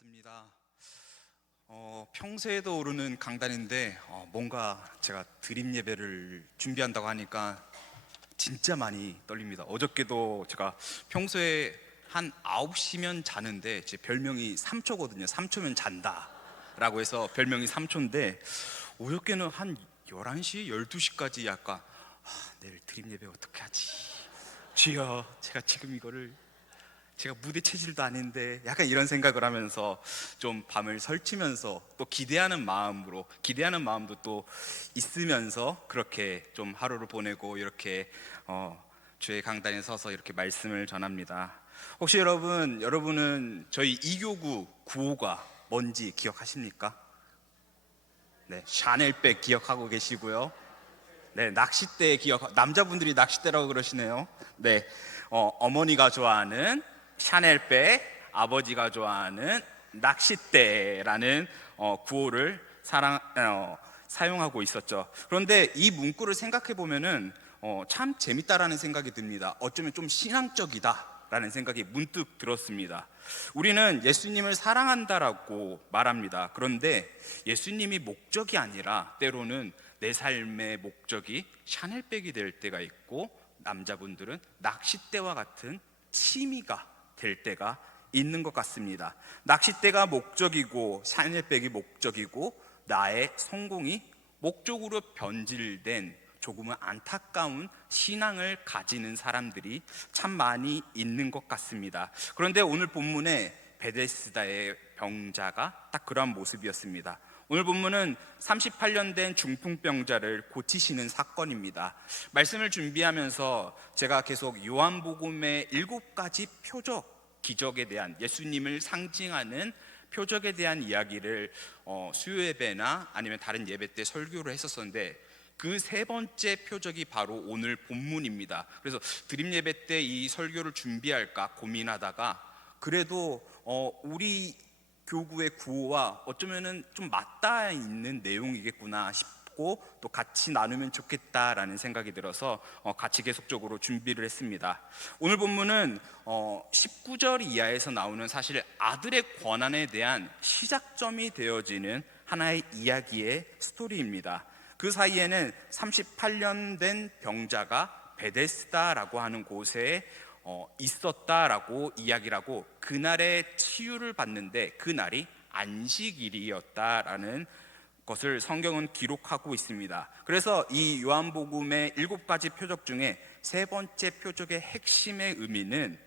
반갑습니다. 평소에도 오르는 강단인데 뭔가 제가 드림 예배를 준비한다고 하니까 진짜 많이 떨립니다. 어저께도 제가 평소에 한 9시면 자는데 제 별명이 3초거든요. 3초면 잔다 라고 해서 별명이 3초인데 어저께는 한 11시, 12시까지 약간 내일 드림 예배 어떻게 하지? 주여, 제가 지금 이거를 제가 무대 체질도 아닌데 약간 이런 생각을 하면서 좀 밤을 설치면서 또 기대하는 마음도 또 있으면서 그렇게 좀 하루를 보내고 이렇게 주의 강단에 서서 이렇게 말씀을 전합니다. 혹시 여러분은 저희 이교구 구호가 뭔지 기억하십니까? 네, 샤넬백 기억하고 계시고요. 네, 낚싯대 남자분들이 낚싯대라고 그러시네요. 네, 어머니가 좋아하는 샤넬백, 아버지가 좋아하는 낚싯대라는 구호를 사용하고 있었죠. 그런데 이 문구를 생각해 보면은 참 재밌다라는 생각이 듭니다. 어쩌면 좀 신앙적이다라는 생각이 문득 들었습니다. 우리는 예수님을 사랑한다라고 말합니다. 그런데 예수님이 목적이 아니라 때로는 내 삶의 목적이 샤넬백이 될 때가 있고, 남자분들은 낚싯대와 같은 취미가 될 때가 있는 것 같습니다. 낚싯대가 목적이고 샤넬백이 목적이고 나의 성공이 목적으로 변질된 조금은 안타까운 신앙을 가지는 사람들이 참 많이 있는 것 같습니다. 그런데 오늘 본문에 베데스다의 병자가 딱 그런 모습이었습니다. 오늘 본문은 38년 된 중풍병자를 고치시는 사건입니다. 말씀을 준비하면서 제가 계속 요한복음의 7가지 표적, 기적에 대한, 예수님을 상징하는 표적에 대한 이야기를 수요 예배나 아니면 다른 예배 때 설교를 했었었는데, 그 세 번째 표적이 바로 오늘 본문입니다. 그래서 드림 예배 때 이 설교를 준비할까 고민하다가 그래도 우리 교구의 구호와 어쩌면은 좀 맞닿아 있는 내용이겠구나 싶고, 또 같이 나누면 좋겠다라는 생각이 들어서 같이 계속적으로 준비를 했습니다. 오늘 본문은 19절 이하에서 나오는 사실 아들의 권한에 대한 시작점이 되어지는 하나의 이야기의 스토리입니다. 그 사이에는 38년 된 병자가 베데스다라고 하는 곳에 있었다라고 이야기를 하고, 그날의 치유를 받는데 그날이 안식일이었다라는 것을 성경은 기록하고 있습니다. 그래서 이 요한복음의 7가지 표적 중에 세 번째 표적의 핵심의 의미는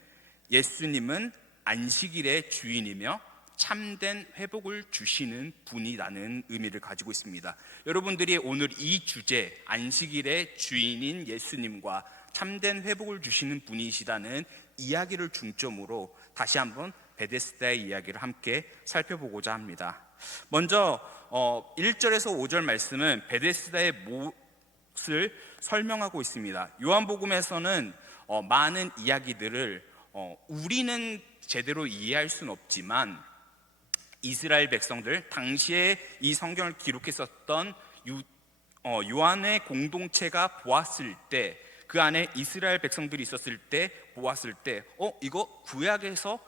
예수님은 안식일의 주인이며 참된 회복을 주시는 분이라는 의미를 가지고 있습니다. 여러분들이 오늘 이 주제, 안식일의 주인인 예수님과 참된 회복을 주시는 분이시다는 이야기를 중점으로 다시 한번 베데스다의 이야기를 함께 살펴보고자 합니다. 먼저 1절에서 5절 말씀은 베데스다의 못을 설명하고 있습니다. 요한복음에서는 많은 이야기들을 우리는 제대로 이해할 수는 없지만 이스라엘 백성들, 당시에 이 성경을 기록했었던 요한의 공동체가 보았을 때, 그 안에 이스라엘 백성들이 있었을 때 보았을 때 이거 구약에서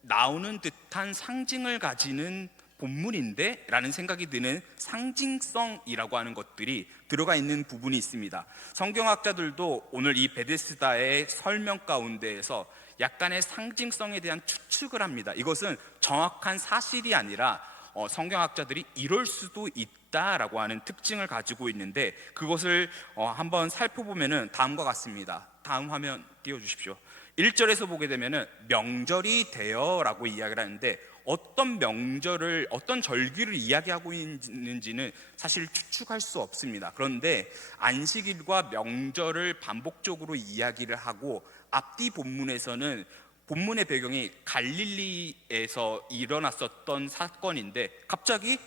나오는 듯한 상징을 가지는 본문인데? 라는 생각이 드는 상징성이라고 하는 것들이 들어가 있는 부분이 있습니다. 성경학자들도 오늘 이 베데스다의 설명 가운데에서 약간의 상징성에 대한 추측을 합니다. 이것은 정확한 사실이 아니라 성경학자들이 이럴 수도 있다라고 하는 특징을 가지고 있는데, 그것을 한번 살펴보면 다음과 같습니다. 다음 화면 띄워주십시오. 1절에서 보게 되면 명절이 되어라고 이야기를 하는데, 어떤 명절을, 어떤 절기를 이야기하고 있는지는 사실 추측할 수 없습니다. 그런데 안식일과 명절을 반복적으로 이야기를 하고, 앞뒤 본문에서는 본문의 배경이 갈릴리에서 일어났었던 사건인데 갑자기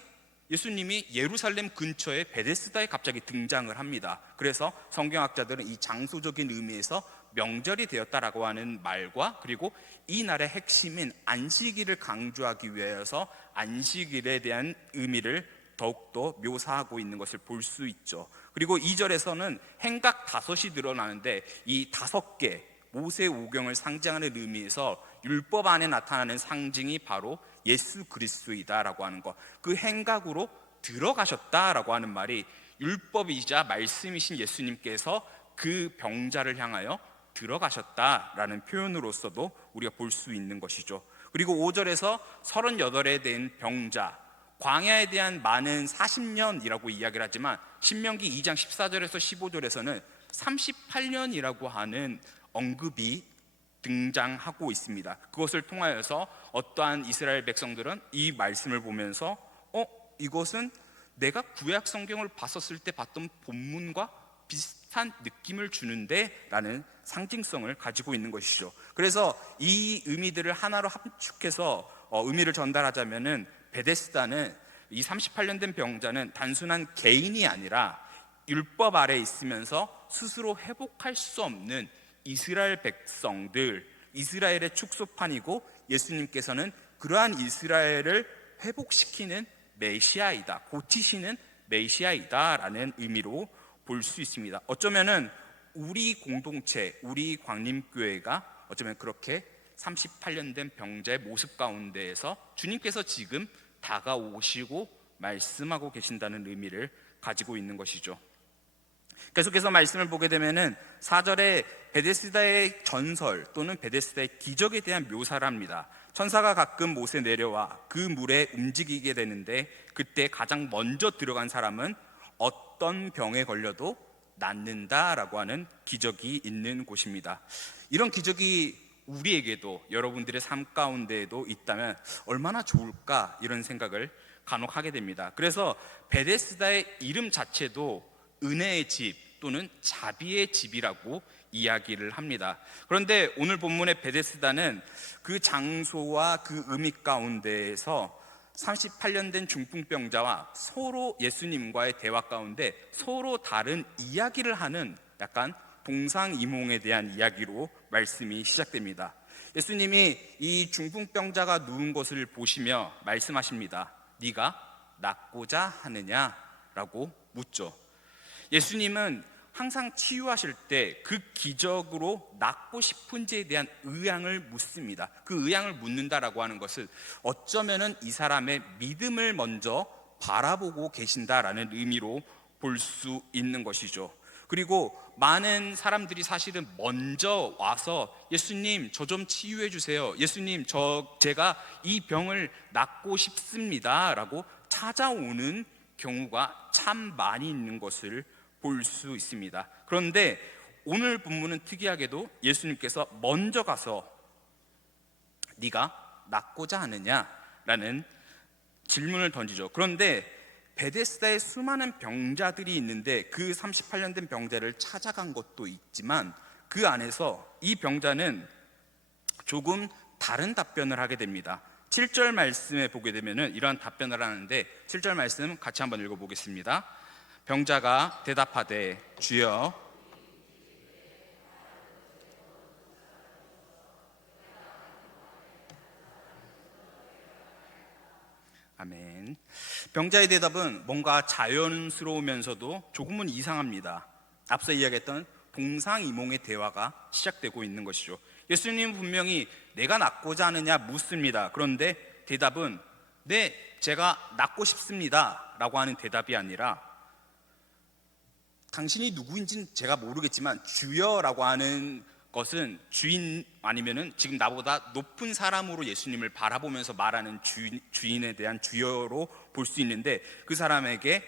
예수님이 예루살렘 근처의 베데스다에 갑자기 등장을 합니다. 그래서 성경학자들은 이 장소적인 의미에서 명절이 되었다라고 하는 말과, 그리고 이 날의 핵심인 안식일을 강조하기 위해서 안식일에 대한 의미를 더욱더 묘사하고 있는 것을 볼 수 있죠. 그리고 2절에서는 행각 5이 드러나는데 이 5개, 모세 오경을 상징하는 의미에서 율법 안에 나타나는 상징이 바로 예수 그리스도이다라고 하는 것, 그 행각으로 들어가셨다라고 하는 말이 율법이자 말씀이신 예수님께서 그 병자를 향하여 들어가셨다라는 표현으로서도 우리가 볼 수 있는 것이죠. 그리고 5절에서 38에 된 병자, 광야에 대한 많은 40년이라고 이야기를 하지만 신명기 2장 14절에서 15절에서는 38년이라고 하는 언급이 등장하고 있습니다. 그것을 통하여서 어떠한 이스라엘 백성들은 이 말씀을 보면서 이것은 내가 구약 성경을 봤었을 때 봤던 본문과 비슷한 느낌을 주는데 라는 상징성을 가지고 있는 것이죠. 그래서 이 의미들을 하나로 함축해서 의미를 전달하자면은 베데스다는 이 38년 된 병자는 단순한 개인이 아니라 율법 아래 있으면서 스스로 회복할 수 없는 이스라엘 백성들, 이스라엘의 축소판이고 예수님께서는 그러한 이스라엘을 회복시키는 메시아이다, 고치시는 메시아이다 라는 의미로 볼 수 있습니다. 어쩌면은 우리 공동체, 우리 광림교회가 어쩌면 그렇게 38년 된 병자의 모습 가운데에서 주님께서 지금 다가오시고 말씀하고 계신다는 의미를 가지고 있는 것이죠. 계속해서 말씀을 보게 되면은 4절에 베데스다의 전설 또는 베데스다의 기적에 대한 묘사를 합니다. 천사가 가끔 못에 내려와 그 물에 움직이게 되는데 그때 가장 먼저 들어간 사람은 어떤 병에 걸려도 낫는다라고 하는 기적이 있는 곳입니다. 이런 기적이 우리에게도, 여러분들의 삶 가운데에도 있다면 얼마나 좋을까, 이런 생각을 간혹 하게 됩니다. 그래서 베데스다의 이름 자체도 은혜의 집 또는 자비의 집이라고 이야기를 합니다. 그런데 오늘 본문의 베데스다는 그 장소와 그 의미 가운데에서 38년 된 중풍병자와 서로 예수님과의 대화 가운데 서로 다른 이야기를 하는 약간 동상이몽에 대한 이야기로 말씀이 시작됩니다. 예수님이 이 중풍병자가 누운 것을 보시며 말씀하십니다. 네가 낫고자 하느냐라고 묻죠. 예수님은 항상 치유하실 때 그 기적으로 낫고 싶은지에 대한 의향을 묻습니다. 그 의향을 묻는다라고 하는 것은 어쩌면은 이 사람의 믿음을 먼저 바라보고 계신다라는 의미로 볼 수 있는 것이죠. 그리고 많은 사람들이 사실은 먼저 와서 예수님 저 좀 치유해 주세요, 예수님 제가 이 병을 낫고 싶습니다 라고 찾아오는 경우가 참 많이 있는 것을 볼 수 있습니다. 그런데 오늘 본문은 특이하게도 예수님께서 먼저 가서 네가 낫고자 하느냐라는 질문을 던지죠. 그런데 베데스다에 수많은 병자들이 있는데 그 38년 된 병자를 찾아간 것도 있지만 그 안에서 이 병자는 조금 다른 답변을 하게 됩니다. 7절 말씀에 보게 되면 이러한 답변을 하는데 7절 말씀 같이 한번 읽어보겠습니다. 병자가 대답하되 주여, 아멘. 병자의 대답은 뭔가 자연스러우면서도 조금은 이상합니다. 앞서 이야기했던 동상이몽의 대화가 시작되고 있는 것이죠. 예수님 분명히 내가 낫고자 하느냐 묻습니다. 그런데 대답은 네, 제가 낫고 싶습니다 라고 하는 대답이 아니라 당신이 누구인지는 제가 모르겠지만 주여라고 하는 것은 주인 아니면은 지금 나보다 높은 사람으로 예수님을 바라보면서 말하는 주인에 대한 주여로 볼 수 있는데 그 사람에게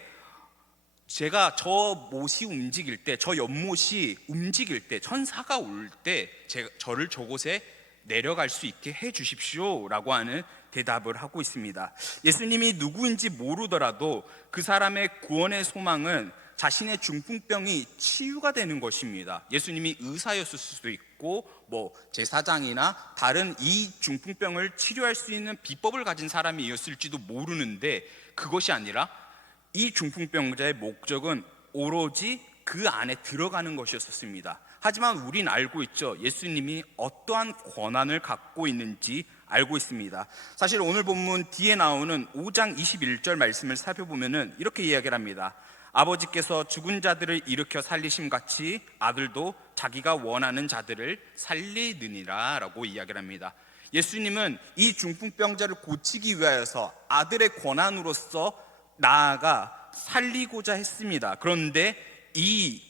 제가 저 못이 움직일 때, 저 연못이 움직일 때, 천사가 올 때 저를 저곳에 내려갈 수 있게 해 주십시오 라고 하는 대답을 하고 있습니다. 예수님이 누구인지 모르더라도 그 사람의 구원의 소망은 자신의 중풍병이 치유가 되는 것입니다. 예수님이 의사였을 수도 있고 제사장이나 다른 이 중풍병을 치료할 수 있는 비법을 가진 사람이었을지도 모르는데 그것이 아니라 이 중풍병자의 목적은 오로지 그 안에 들어가는 것이었습니다. 하지만 우린 알고 있죠. 예수님이 어떠한 권한을 갖고 있는지 알고 있습니다. 사실 오늘 본문 뒤에 나오는 5장 21절 말씀을 살펴보면 이렇게 이야기를 합니다. 아버지께서 죽은 자들을 일으켜 살리심 같이 아들도 자기가 원하는 자들을 살리느니라 라고 이야기를 합니다. 예수님은 이 중풍병자를 고치기 위하여서 아들의 권한으로서 나아가 살리고자 했습니다. 그런데 이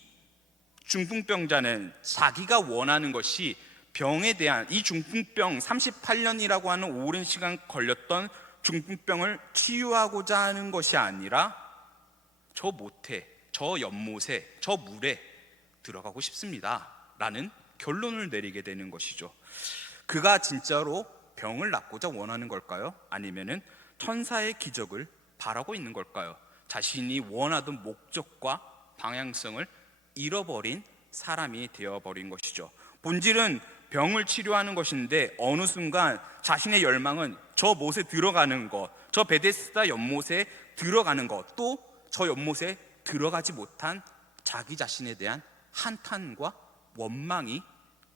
중풍병자는 자기가 원하는 것이 병에 대한, 이 중풍병 38년이라고 하는 오랜 시간 걸렸던 중풍병을 치유하고자 하는 것이 아니라 저 모태, 저 연못에, 저 물에 들어가고 싶습니다 라는 결론을 내리게 되는 것이죠. 그가 진짜로 병을 낫고자 원하는 걸까요? 아니면은 천사의 기적을 바라고 있는 걸까요? 자신이 원하던 목적과 방향성을 잃어버린 사람이 되어버린 것이죠. 본질은 병을 치료하는 것인데 어느 순간 자신의 열망은 저 못에 들어가는 것, 저 베데스다 연못에 들어가는 것, 또 저 연못에 들어가지 못한 자기 자신에 대한 한탄과 원망이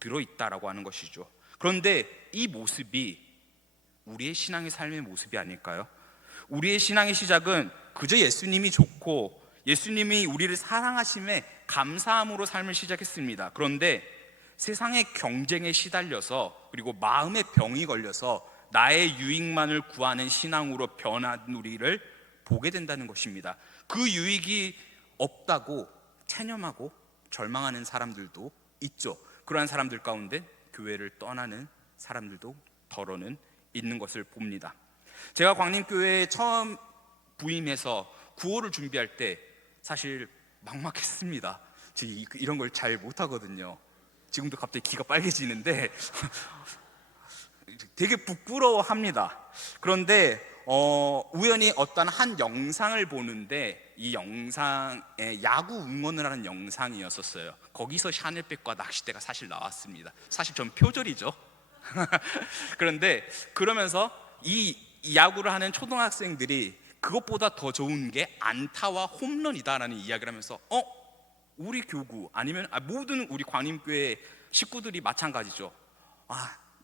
들어있다라고 하는 것이죠. 그런데 이 모습이 우리의 신앙의 삶의 모습이 아닐까요? 우리의 신앙의 시작은 그저 예수님이 좋고 예수님이 우리를 사랑하심에 감사함으로 삶을 시작했습니다. 그런데 세상의 경쟁에 시달려서, 그리고 마음의 병이 걸려서 나의 유익만을 구하는 신앙으로 변한 우리를 보게 된다는 것입니다. 그 유익이 없다고 체념하고 절망하는 사람들도 있죠. 그러한 사람들 가운데 교회를 떠나는 사람들도 더러는 있는 것을 봅니다. 제가 광림교회에 처음 부임해서 구호를 준비할 때 사실 막막했습니다. 이런 걸 잘 못하거든요. 지금도 갑자기 귀가 빨개지는데 되게 부끄러워합니다. 그런데 우연히 어떤 한 영상을 보는데 이 영상에 야구 응원을 하는 영상이었었어요. 거기서 샤넬백과 낚싯대가 사실 나왔습니다. 사실 전 표절이죠. 그런데 그러면서 이 야구를 하는 초등학생들이 그것보다 더 좋은 게 안타와 홈런이다라는 이야기를 하면서 우리 교구 아니면 모든 우리 광림교회 식구들이 마찬가지죠.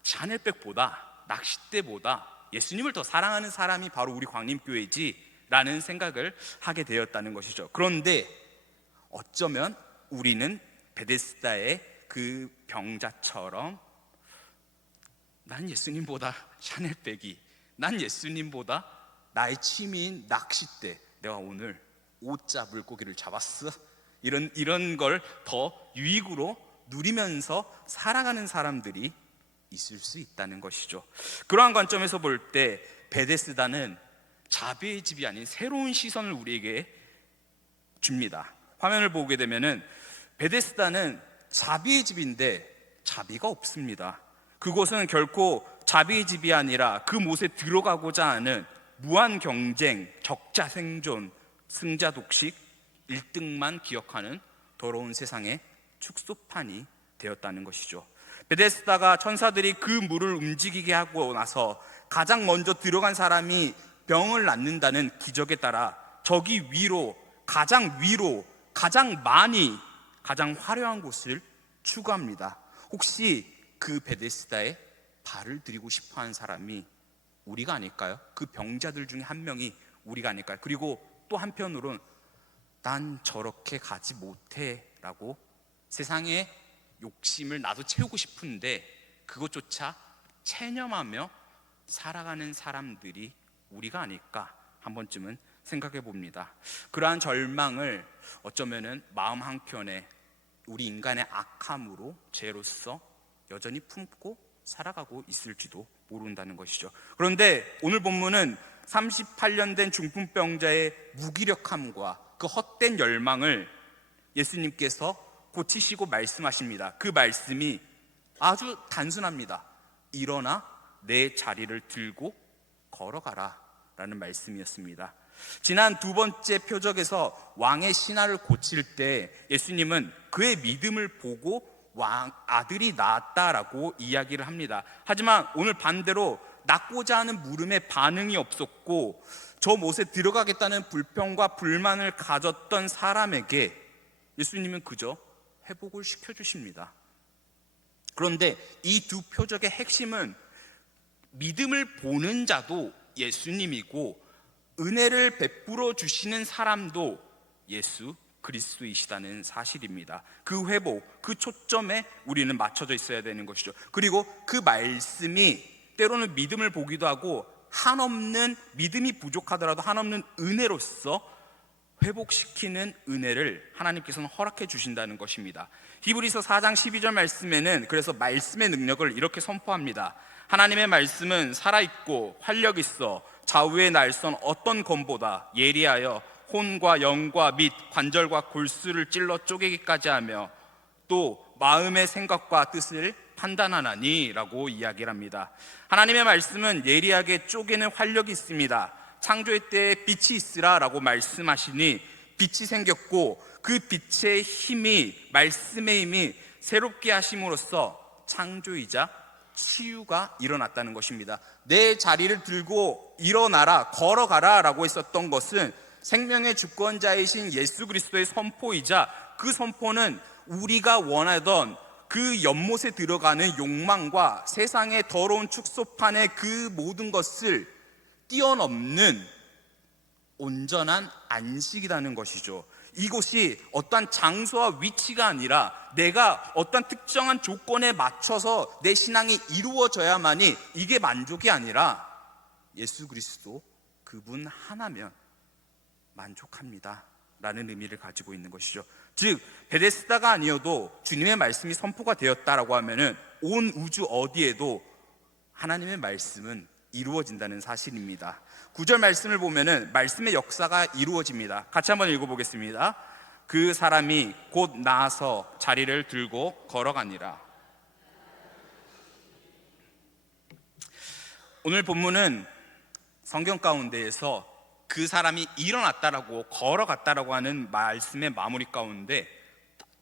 샤넬백보다 낚싯대보다 예수님을 더 사랑하는 사람이 바로 우리 광림교회지 라는 생각을 하게 되었다는 것이죠. 그런데 어쩌면 우리는 베데스다의 그 병자처럼 난 예수님보다 샤넬백이, 난 예수님보다 나의 취미인 낚싯대, 내가 오늘 5자 물고기를 잡았어, 이런 걸 더 유익으로 누리면서 살아가는 사람들이 있을 수 있다는 것이죠. 그러한 관점에서 볼 때 베데스다는 자비의 집이 아닌 새로운 시선을 우리에게 줍니다. 화면을 보게 되면은 베데스다는 자비의 집인데 자비가 없습니다. 그곳은 결코 자비의 집이 아니라 그 못에 들어가고자 하는 무한 경쟁, 적자 생존, 승자 독식, 1등만 기억하는 더러운 세상의 축소판이 되었다는 것이죠. 베데스다가 천사들이 그 물을 움직이게 하고 나서 가장 먼저 들어간 사람이 병을 낫는다는 기적에 따라 저기 위로, 가장 많이, 가장 화려한 곳을 추구합니다. 혹시 그 베데스다에 발을 들이고 싶어하는 사람이 우리가 아닐까요? 그 병자들 중에 한 명이 우리가 아닐까요? 그리고 또 한편으로는 난 저렇게 가지 못해 라고 세상의 욕심을 나도 채우고 싶은데 그것조차 체념하며 살아가는 사람들이 우리가 아닐까 한 번쯤은 생각해 봅니다. 그러한 절망을 어쩌면은 마음 한켠에 우리 인간의 악함으로 죄로서 여전히 품고 살아가고 있을지도 모른다는 것이죠. 그런데 오늘 본문은 38년 된 중풍병자의 무기력함과 그 헛된 열망을 예수님께서 고치시고 말씀하십니다. 그 말씀이 아주 단순합니다. 일어나 내 자리를 들고 걸어가라 라는 말씀이었습니다. 지난 두 번째 표적에서 왕의 신하를 고칠 때 예수님은 그의 믿음을 보고 아들이 나았다라고 이야기를 합니다. 하지만 오늘 반대로 낫고자 하는 물음에 반응이 없었고 저 못에 들어가겠다는 불평과 불만을 가졌던 사람에게 예수님은 그저 회복을 시켜주십니다. 그런데 이 두 표적의 핵심은 믿음을 보는 자도 예수님이고 은혜를 베풀어 주시는 사람도 예수 그리스도이시다는 사실입니다. 그 회복, 그 초점에 우리는 맞춰져 있어야 되는 것이죠. 그리고 그 말씀이 때로는 믿음을 보기도 하고 한없는 믿음이 부족하더라도 한없는 은혜로서 회복시키는 은혜를 하나님께서는 허락해 주신다는 것입니다. 히브리서 4장 12절 말씀에는 그래서 말씀의 능력을 이렇게 선포합니다. 하나님의 말씀은 살아있고 활력 있어 좌우의 날선 어떤 검보다 예리하여 혼과 영과 및 관절과 골수를 찔러 쪼개기까지 하며 또 마음의 생각과 뜻을 판단하나니 라고 이야기를 합니다. 하나님의 말씀은 예리하게 쪼개는 활력이 있습니다. 창조의 때에 빛이 있으라 라고 말씀하시니 빛이 생겼고 그 빛의 힘이, 말씀의 힘이 새롭게 하심으로써 창조이자 치유가 일어났다는 것입니다. 내 자리를 들고 일어나라, 걸어가라 라고 했었던 것은 생명의 주권자이신 예수 그리스도의 선포이자 그 선포는 우리가 원하던 그 연못에 들어가는 욕망과 세상의 더러운 축소판의 그 모든 것을 뛰어넘는 온전한 안식이라는 것이죠. 이곳이 어떠한 장소와 위치가 아니라 내가 어떤 특정한 조건에 맞춰서 내 신앙이 이루어져야만이 이게 만족이 아니라 예수 그리스도 그분 하나면 만족합니다 라는 의미를 가지고 있는 것이죠. 즉 베데스다가 아니어도 주님의 말씀이 선포가 되었다라고 하면은 온 우주 어디에도 하나님의 말씀은 이루어진다는 사실입니다. 9절 말씀을 보면은 말씀의 역사가 이루어집니다. 같이 한번 읽어보겠습니다. 그 사람이 곧 나아서 자리를 들고 걸어가니라. 오늘 본문은 성경 가운데에서 그 사람이 일어났다라고 걸어갔다라고 하는 말씀의 마무리 가운데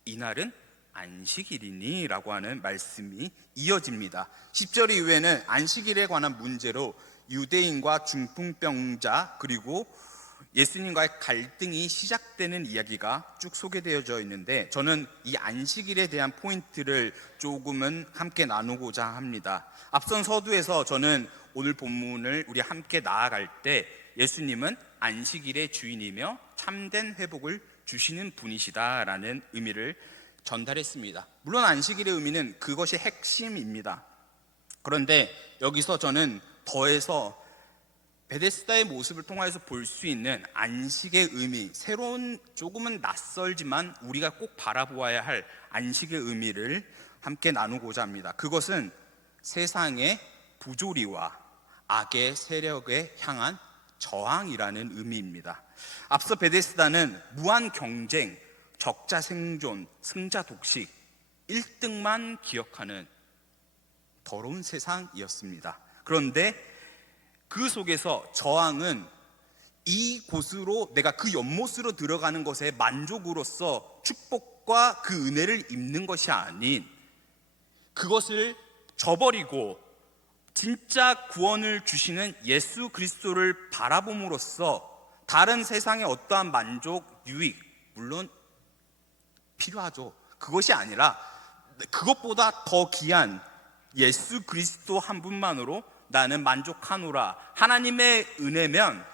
이날은 안식일이니 라고 하는 말씀이 이어집니다. 10절 이후에는 안식일에 관한 문제로 유대인과 중풍병자 그리고 예수님과의 갈등이 시작되는 이야기가 쭉 소개되어져 있는데 저는 이 안식일에 대한 포인트를 조금은 함께 나누고자 합니다. 앞선 서두에서 저는 오늘 본문을 우리 함께 나아갈 때 예수님은 안식일의 주인이며 참된 회복을 주시는 분이시다라는 의미를 전달했습니다. 물론 안식일의 의미는 그것이 핵심입니다. 그런데 여기서 저는 더해서 베데스다의 모습을 통해서 볼 수 있는 안식의 의미, 새로운 조금은 낯설지만 우리가 꼭 바라보아야 할 안식의 의미를 함께 나누고자 합니다. 그것은 세상의 부조리와 악의 세력에 향한 저항이라는 의미입니다. 앞서 베데스다는 무한 경쟁, 적자 생존, 승자 독식, 1등만 기억하는 더러운 세상이었습니다. 그런데 그 속에서 저항은 이곳으로 내가 그 연못으로 들어가는 것에 만족으로서 축복과 그 은혜를 입는 것이 아닌 그것을 저버리고 진짜 구원을 주시는 예수 그리스도를 바라봄으로써 다른 세상의 어떠한 만족, 유익, 물론 필요하죠. 그것이 아니라 그것보다 더 귀한 예수 그리스도 한 분만으로 나는 만족하노라. 하나님의 은혜면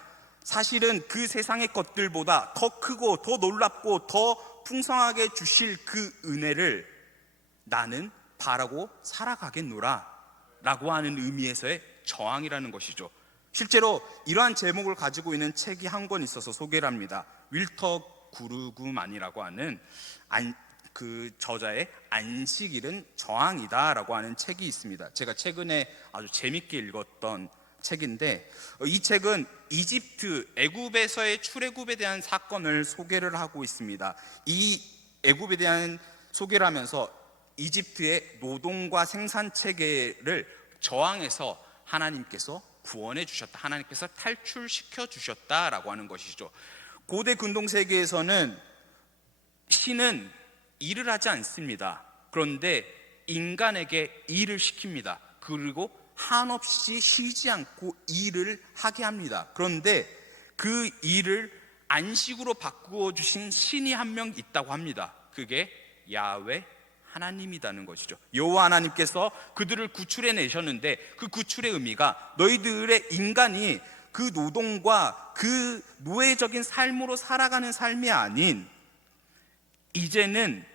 사실은 그 세상의 것들보다 더 크고 더 놀랍고 더 풍성하게 주실 그 은혜를 나는 바라고 살아가겠노라 라고 하는 의미에서의 저항이라는 것이죠. 실제로 이러한 제목을 가지고 있는 책이 한 권 있어서 소개를 합니다. 윌터 구르그만이라고 하는 그 저자의 안식일은 저항이다 라고 하는 책이 있습니다. 제가 최근에 아주 재밌게 읽었던 책인데 이 책은 이집트, 애굽에서의 출애굽에 대한 사건을 소개를 하고 있습니다. 이 애굽에 대한 소개를 하면서 이집트의 노동과 생산 체계를 저항해서 하나님께서 구원해 주셨다, 하나님께서 탈출시켜 주셨다라고 하는 것이죠. 고대 근동 세계에서는 신은 일을 하지 않습니다. 그런데 인간에게 일을 시킵니다. 그리고 한없이 쉬지 않고 일을 하게 합니다. 그런데 그 일을 안식으로 바꾸어 주신 신이 한 명 있다고 합니다. 그게 야훼 하나님이라는 것이죠. 여호와 하나님께서 그들을 구출해 내셨는데 그 구출의 의미가 너희들의 인간이 그 노동과 그 노예적인 삶으로 살아가는 삶이 아닌, 이제는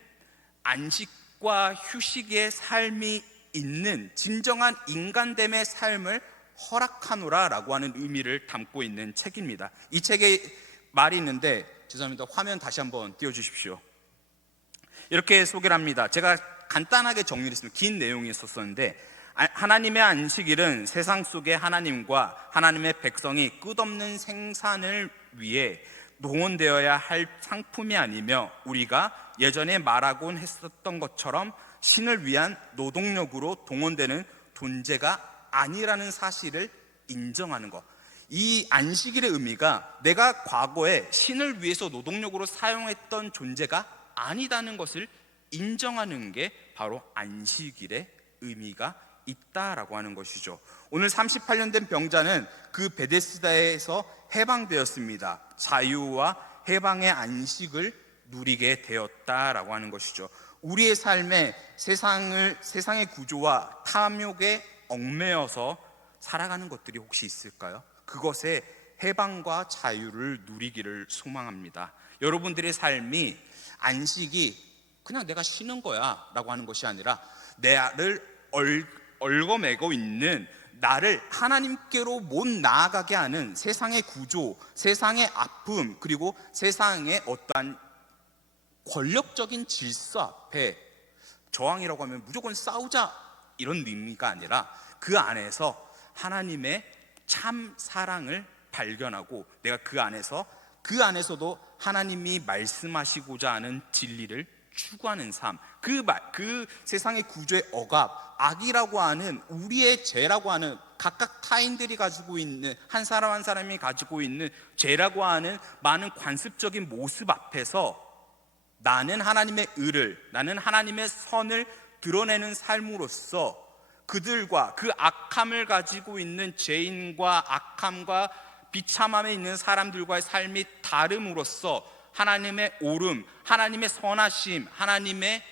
안식과 휴식의 삶이 있는 진정한 인간됨의 삶을 허락하노라 라고 하는 의미를 담고 있는 책입니다. 이 책에 말이 있는데, 죄송합니다, 화면 다시 한번 띄워주십시오. 이렇게 소개를 합니다. 제가 간단하게 정리를 했습니다. 긴 내용이 있었는데, 하나님의 안식일은 세상 속에 하나님과 하나님의 백성이 끝없는 생산을 위해 동원되어야 할 상품이 아니며, 우리가 예전에 말하곤 했었던 것처럼 신을 위한 노동력으로 동원되는 존재가 아니라는 사실을 인정하는 것. 이 안식일의 의미가 내가 과거에 신을 위해서 노동력으로 사용했던 존재가 아니다는 것을 인정하는 게 바로 안식일의 의미가 있다라고 하는 것이죠. 오늘 38년 된 병자는 그 베데스다에서 해방되었습니다. 자유와 해방의 안식을 누리게 되었다라고 하는 것이죠. 우리의 삶에 세상의 구조와 탐욕에 얽매여서 살아가는 것들이 혹시 있을까요? 그것에 해방과 자유를 누리기를 소망합니다. 여러분들의 삶이 안식이 그냥 내가 쉬는 거야 라고 하는 것이 아니라, 나를 얽어매고 있는, 나를 하나님께로 못 나아가게 하는 세상의 구조, 세상의 아픔, 그리고 세상의 어떠한 권력적인 질서 앞에 저항이라고 하면 무조건 싸우자 이런 의미가 아니라, 그 안에서 하나님의 참 사랑을 발견하고 내가 그 안에서도 하나님이 말씀하시고자 하는 진리를 추구하는 삶, 그 세상의 구조의 억압, 악이라고 하는, 우리의 죄라고 하는, 각각 타인들이 가지고 있는, 한 사람 한 사람이 가지고 있는 죄라고 하는 많은 관습적인 모습 앞에서 나는 하나님의 의를, 나는 하나님의 선을 드러내는 삶으로써 그들과, 그 악함을 가지고 있는 죄인과 악함과 비참함에 있는 사람들과의 삶이 다름으로써 하나님의 옳음, 하나님의 선하심, 하나님의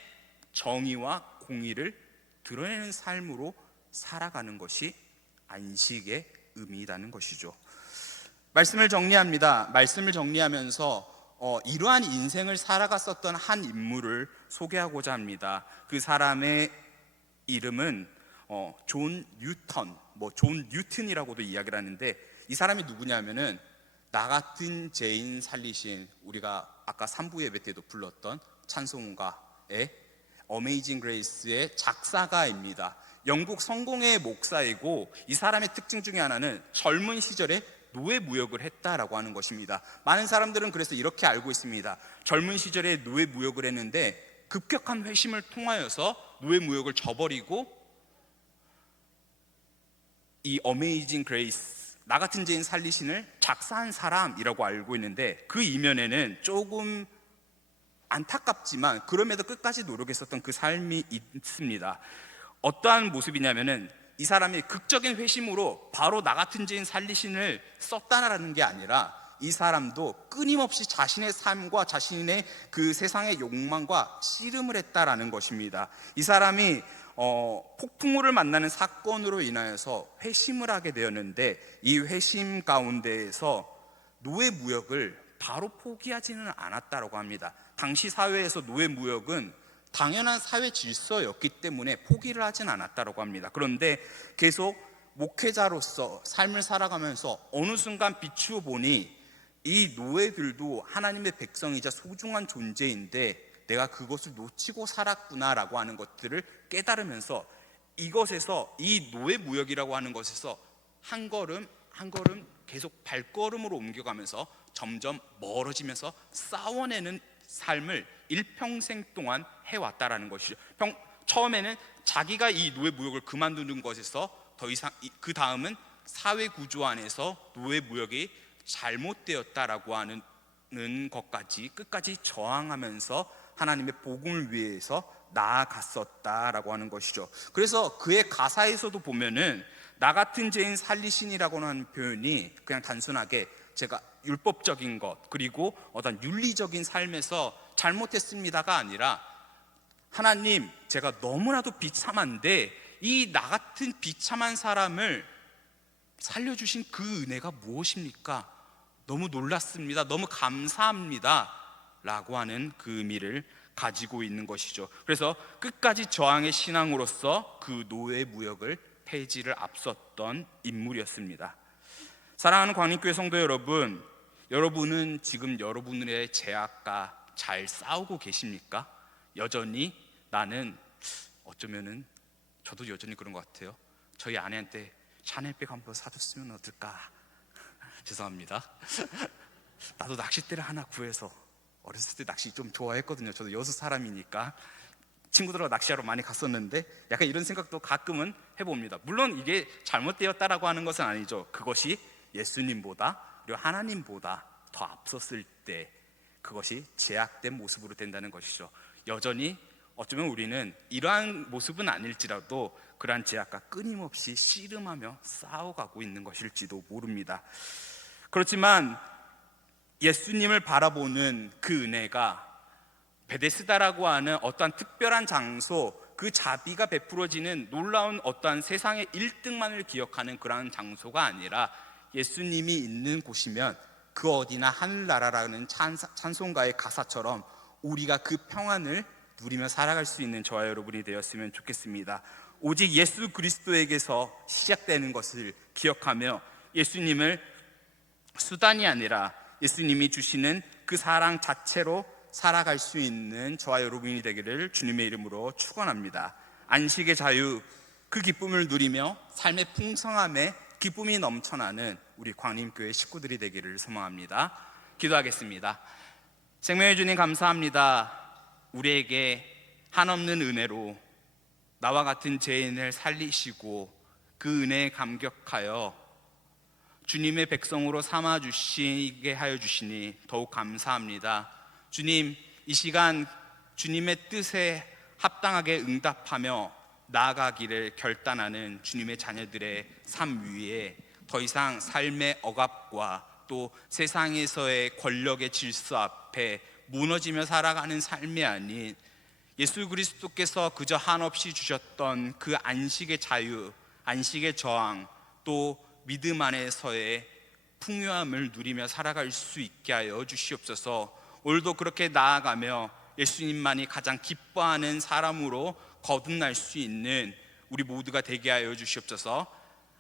정의와 공의를 드러내는 삶으로 살아가는 것이 안식의 의미라는 것이죠. 말씀을 정리합니다. 말씀을 정리하면서 이러한 인생을 살아갔었던 한 인물을 소개하고자 합니다. 그 사람의 이름은 존 뉴턴이라고도 이야기를 하는데, 이 사람이 누구냐면은 나 같은 죄인 살리신, 우리가 아까 3부 예배 때도 불렀던 찬송가의 어메이징 그레이스의 작사가입니다. 영국 성공의 목사이고, 이 사람의 특징 중에 하나는 젊은 시절에 노예 무역을 했다라고 하는 것입니다. 많은 사람들은 그래서 이렇게 알고 있습니다. 젊은 시절에 노예 무역을 했는데 급격한 회심을 통하여서 노예 무역을 저버리고 이 어메이징 그레이스, 나 같은 죄인 살리신을 작사한 사람이라고 알고 있는데, 그 이면에는 조금 안타깝지만 그럼에도 끝까지 노력했었던 그 삶이 있습니다. 어떠한 모습이냐면은, 이 사람이 극적인 회심으로 바로 나 같은 죄인 살리신을 썼다라는 게 아니라, 이 사람도 끊임없이 자신의 삶과 자신의 그 세상의 욕망과 씨름을 했다라는 것입니다. 이 사람이 폭풍우를 만나는 사건으로 인하여서 회심을 하게 되었는데, 이 회심 가운데에서 노예 무역을 바로 포기하지는 않았다고 합니다. 당시 사회에서 노예 무역은 당연한 사회 질서였기 때문에 포기를 하진 않았다고 합니다. 그런데 계속 목회자로서 삶을 살아가면서 어느 순간 비추어 보니 이 노예들도 하나님의 백성이자 소중한 존재인데 내가 그것을 놓치고 살았구나라고 하는 것들을 깨달으면서, 이것에서, 이 노예 무역이라고 하는 것에서 한 걸음 한 걸음 계속 발걸음으로 옮겨가면서 점점 멀어지면서 싸워내는 삶을 일평생 동안 해왔다라는 것이죠. 처음에는 자기가 이 노예 무역을 그만두는 것에서 더 이상, 그 다음은 사회 구조 안에서 노예 무역이 잘못되었다라고 하는 것까지 끝까지 저항하면서 하나님의 복음을 위해서 나아갔었다라고 하는 것이죠. 그래서 그의 가사에서도 보면은 나 같은 죄인 살리신이라고 하는 표현이 그냥 단순하게 제가 율법적인 것, 그리고 어떤 윤리적인 삶에서 잘못했습니다가 아니라, 하나님, 제가 너무나도 비참한데 이 나 같은 비참한 사람을 살려주신 그 은혜가 무엇입니까? 너무 놀랐습니다. 너무 감사합니다. 라고 하는 그 의미를 가지고 있는 것이죠. 그래서 끝까지 저항의 신앙으로서 그 노예 무역을 폐지를 앞섰던 인물이었습니다. 사랑하는 광림교회 성도 여러분, 여러분은 지금 여러분의 죄악과 잘 싸우고 계십니까? 여전히 나는 어쩌면은 저도 여전히 그런 것 같아요. 저희 아내한테 샤넬백 한번 사줬으면 어떨까? 죄송합니다. 나도 낚싯대를 하나 구해서, 어렸을 때 낚시 좀 좋아했거든요. 저도 여수 사람이니까 친구들하고 낚시하러 많이 갔었는데 약간 이런 생각도 가끔은 해봅니다. 물론 이게 잘못되었다라고 하는 것은 아니죠. 그것이 예수님보다 그리고 하나님보다 더 앞섰을 때 그것이 제약된 모습으로 된다는 것이죠. 여전히 어쩌면 우리는 이러한 모습은 아닐지라도 그러한 제약과 끊임없이 씨름하며 싸워가고 있는 것일지도 모릅니다. 그렇지만 예수님을 바라보는 그 은혜가 베데스다라고 하는 어떠한 특별한 장소, 그 자비가 베풀어지는 놀라운 어떠한 세상의 1등만을 기억하는 그러한 장소가 아니라 예수님이 있는 곳이면 그 어디나 하늘나라라는 찬송가의 가사처럼 우리가 그 평안을 누리며 살아갈 수 있는 저와 여러분이 되었으면 좋겠습니다. 오직 예수 그리스도에게서 시작되는 것을 기억하며 예수님을 수단이 아니라 예수님이 주시는 그 사랑 자체로 살아갈 수 있는 저와 여러분이 되기를 주님의 이름으로 축원합니다. 안식의 자유, 그 기쁨을 누리며 삶의 풍성함에 기쁨이 넘쳐나는 우리 광림교회 식구들이 되기를 소망합니다. 기도하겠습니다. 생명의 주님 감사합니다. 우리에게 한없는 은혜로 나와 같은 죄인을 살리시고 그 은혜에 감격하여 주님의 백성으로 삼아주시게 하여 주시니 더욱 감사합니다. 주님, 이 시간 주님의 뜻에 합당하게 응답하며 나아가기를 결단하는 주님의 자녀들의 삶 위에 더 이상 삶의 억압과 또 세상에서의 권력의 질서 앞에 무너지며 살아가는 삶이 아닌 예수 그리스도께서 그저 한없이 주셨던 그 안식의 자유, 안식의 저항, 또 믿음 안에서의 풍요함을 누리며 살아갈 수 있게 하여 주시옵소서. 오늘도 그렇게 나아가며 예수님만이 가장 기뻐하는 사람으로 거듭날 수 있는 우리 모두가 되게 하여 주시옵소서.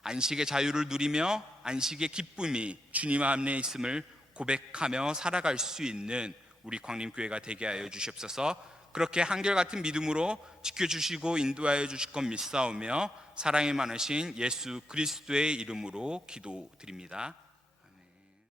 안식의 자유를 누리며 안식의 기쁨이 주님 안에 있음을 고백하며 살아갈 수 있는 우리 광림교회가 되게 하여 주시옵소서. 그렇게 한결같은 믿음으로 지켜주시고 인도하여 주실 것 믿사오며 사랑이 많으신 예수 그리스도의 이름으로 기도드립니다.